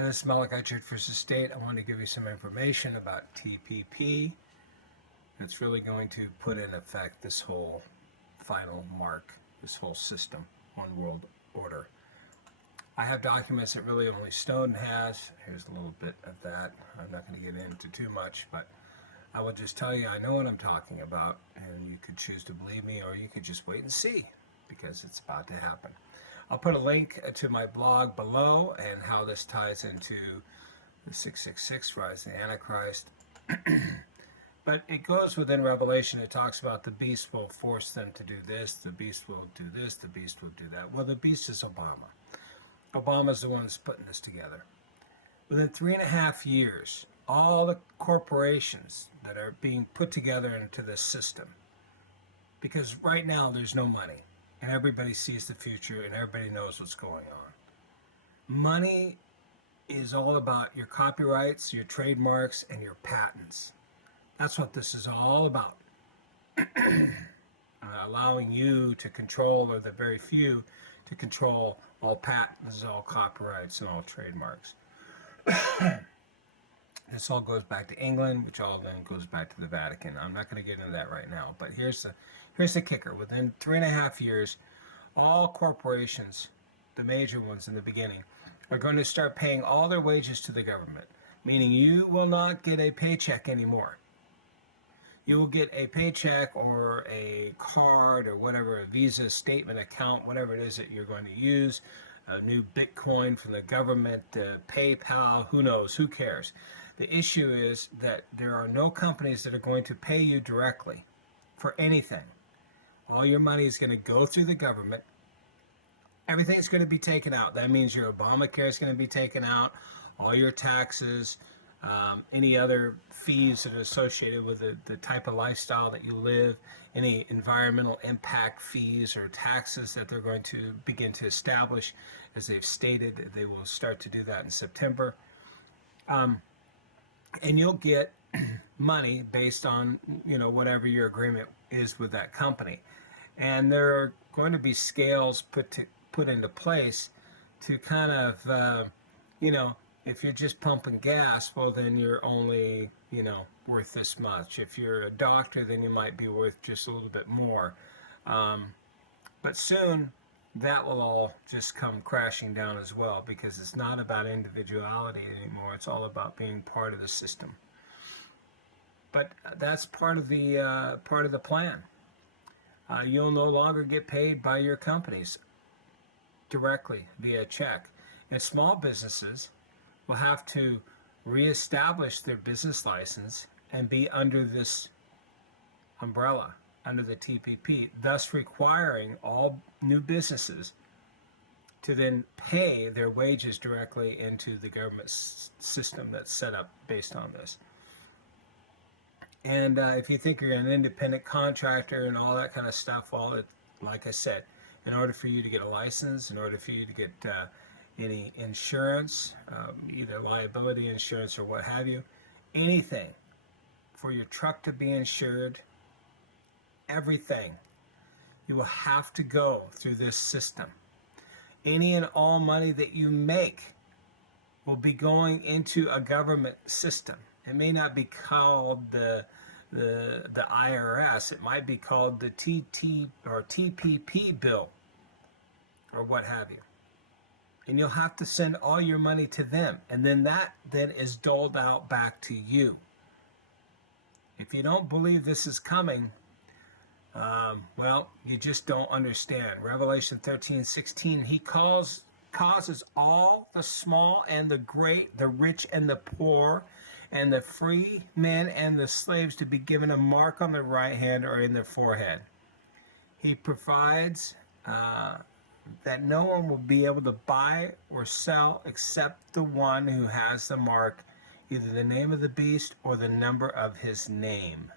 And this is Malachi Church vs. State. I want to give you some information about TPP. It's really going to put in effect this whole final mark, this whole system, one world order. I have documents that really only Snowden has. Here's a little bit of that. I'm not going to get into too much, but I will just tell you I know what I'm talking about, and you could choose to believe me or you could just wait and see, because it's about to happen. I'll put a link to my blog below and how this ties into the 666 Rise of the Antichrist. But it goes within Revelation. It talks about the beast will force them to do this, the beast will do this, the beast will do that. Well, the beast is Obama. Obama's the one that's putting this together. Within 3.5 years, all the corporations that are being put together into this system, because right now there's no money, and everybody sees the future, and everybody knows what's going on. Money is all about your copyrights, your trademarks, and your patents. That's what this is all about. Allowing you to control, or the very few, to control all patents, all copyrights, and all trademarks. This all goes back to England, which all then goes back to the Vatican. I'm not going to get into that right now, but here's the kicker. Within 3.5 years, all corporations, the major ones in the beginning, are going to start paying all their wages to the government, meaning you will not get a paycheck anymore. You will get a paycheck or a card or whatever, a Visa statement account, whatever it is that you're going to use, a new Bitcoin from the government, PayPal, who knows, who cares. The issue is that there are no companies that are going to pay you directly for anything. All your money is going to go through the government. Everything's going to be taken out. That means your Obamacare is going to be taken out, all your taxes, any other fees that are associated with the type of lifestyle that you live, any environmental impact fees or taxes that they're going to begin to establish. As they've stated, they will start to do that in September. And you'll get money based on, whatever your agreement is with that company. And there are going to be scales put into place to kind of, if you're just pumping gas, well, then you're only, worth this much. If you're a doctor, then you might be worth just a little bit more. But soon, that will all just come crashing down as well, because it's not about individuality anymore. It's all about being part of the system. But that's part of the plan. You'll no longer get paid by your companies directly via check. And small businesses will have to reestablish their business license and be under this umbrella, under the TPP, thus requiring all new businesses to then pay their wages directly into the government system that's set up based on this. And if you think you're an independent contractor and all that kind of stuff, well, like I said, in order for you to get a license, in order for you to get any insurance, either liability insurance or what have you, anything for your truck to be insured, everything, you will have to go through this system. Any and all money that you make will be going into a government system. It may not be called the IRS. It might be called the TT or TPP bill or what have you. And you'll have to send all your money to them. And then that then is doled out back to you. If you don't believe this is coming, well, you just don't understand. Revelation 13:16, he causes all the small and the great, the rich and the poor, and the free men and the slaves to be given a mark on their right hand or in their forehead. He provides that no one will be able to buy or sell except the one who has the mark, either the name of the beast or the number of his name.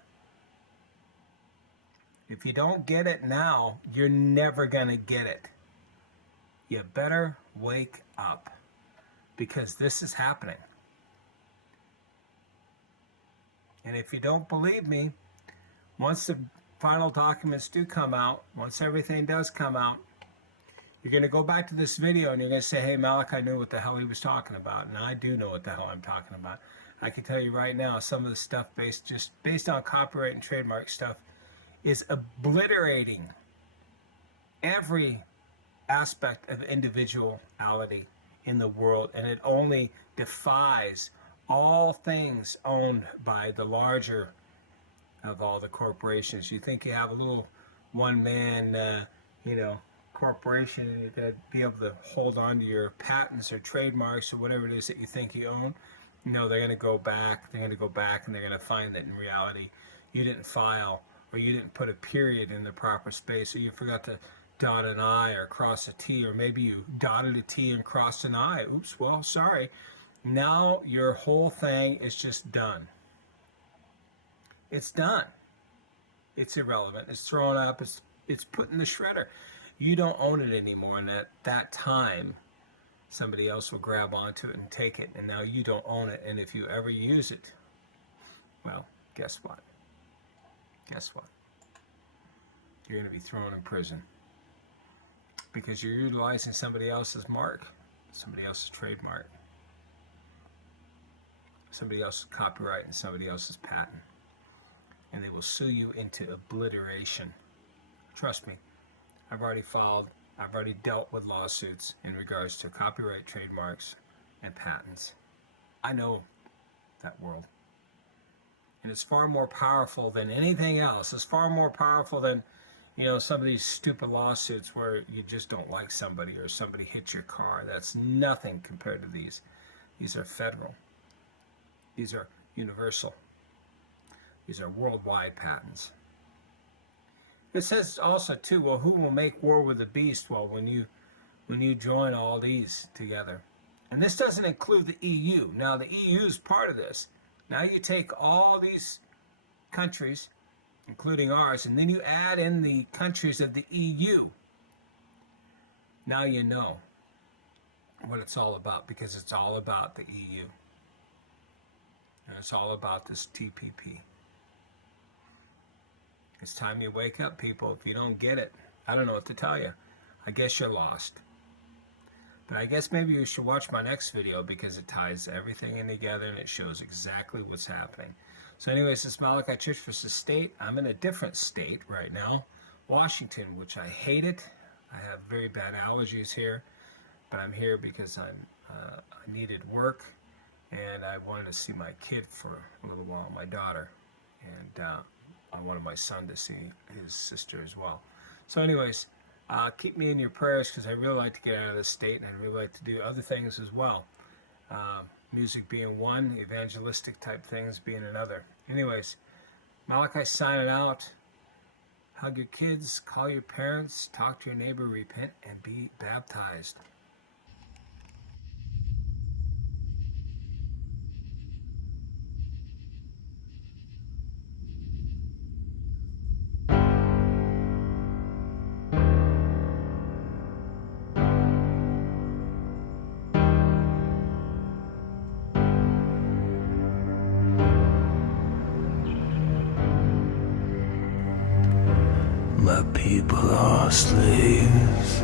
If you don't get it now, you're never going to get it. You better wake up, because this is happening. And if you don't believe me, once the final documents do come out, once everything does come out, You're going to go back to this video and you're going to say, hey, Malachi knew what the hell he was talking about. And I do know what the hell I'm talking about. I can tell you right now, some of the stuff based on copyright and trademark stuff is obliterating every aspect of individuality in the world, and it only defies all things owned by the larger of all the corporations. You think you have a little one-man, corporation, and you're going to be able to hold on to your patents or trademarks or whatever it is that you think you own. No, they're going to go back. They're going to go back, and they're going to find that in reality you didn't file, or you didn't put a period in the proper space, or you forgot to dot an I or cross a T, or maybe you dotted a T and crossed an I. Oops, well, sorry. Now your whole thing is just done. It's done. It's irrelevant. It's thrown up. It's put in the shredder. You don't own it anymore, and at that time, somebody else will grab onto it and take it, and now you don't own it. And if you ever use it, well, guess what? Guess what? You're going to be thrown in prison because you're utilizing somebody else's mark, somebody else's trademark, somebody else's copyright, and somebody else's patent. And they will sue you into obliteration. Trust me, I've already dealt with lawsuits in regards to copyright, trademarks, and patents. I know that world. And it's far more powerful than anything else. It's far more powerful than, some of these stupid lawsuits where you just don't like somebody or somebody hits your car. That's nothing compared to these. These are federal. These are universal. These are worldwide patents. It says also too, well, who will make war with the beast? Well, when you join all these together. And this doesn't include the EU. Now the EU is part of this. Now you take all these countries, including ours, and then you add in the countries of the EU. Now you know what it's all about, because it's all about the EU. And it's all about this TPP. It's time you wake up, people. If you don't get it, I don't know what to tell you. I guess you're lost. But I guess maybe you should watch my next video, because it ties everything in together and it shows exactly what's happening. So anyways, this is Malachi Church versus State. I'm in a different state right now, Washington, which I hate it. I have very bad allergies here, but I'm here because I needed work, and I wanted to see my kid for a little while, my daughter, and I wanted my son to see his sister as well. So anyways, keep me in your prayers, because I really like to get out of this state, and I really like to do other things as well. Music being one, evangelistic type things being another. Anyways, Malachi signing out. Hug your kids, call your parents, talk to your neighbor, repent, and be baptized. My people are slaves.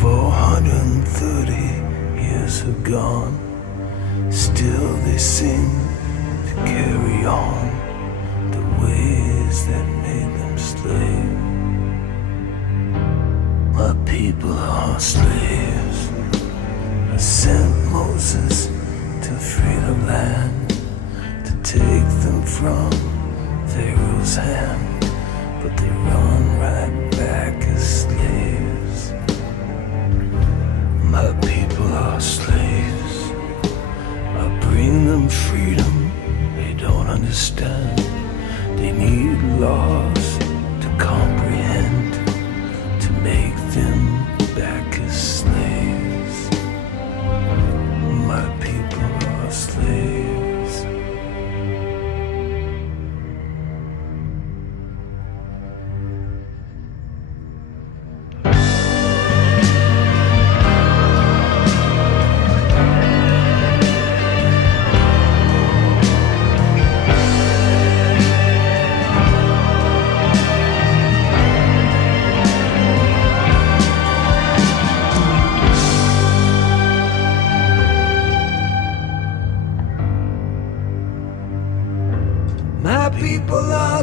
430 years have gone. Still they seem to carry on the ways that made them slave. My people are slaves. I sent Moses to free the land, to take them from Pharaoh's hand. But they run right back as slaves. My people are slaves. I bring them freedom they don't understand. They need laws to comprehend, to make them back as slaves. My people are slaves.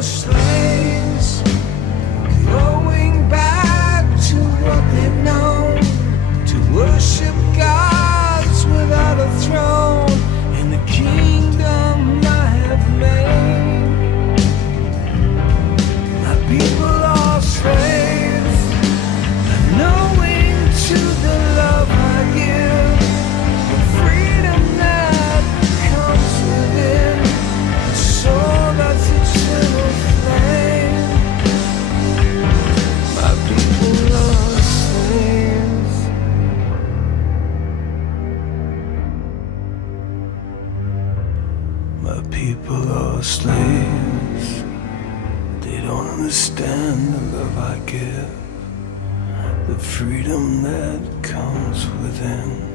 are slaves, going back to what they've known, to worship gods without a throne in the kingdom I have made. My people are slaves, knowing to the love I give, the freedom that comes within, the soul that's eternal flame. My people are slaves. My people are slaves. They don't understand the love I give, the freedom that comes within.